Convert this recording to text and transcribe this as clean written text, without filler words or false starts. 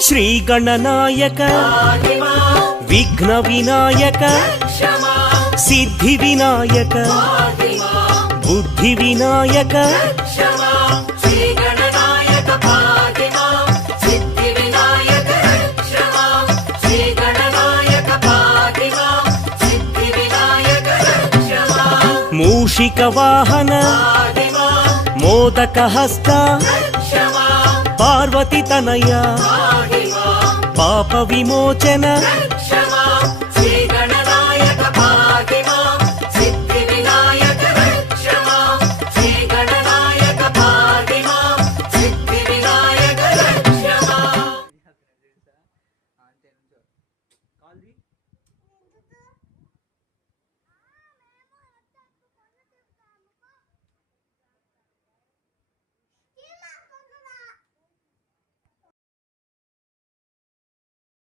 శ్రీ గణనాయక విఘ్న వినాయక సిద్ధి వినాయక బుద్ధి వినాయక మూషిక వాహన మోదక హస్త పార్వతి తనయ పాప విమోచన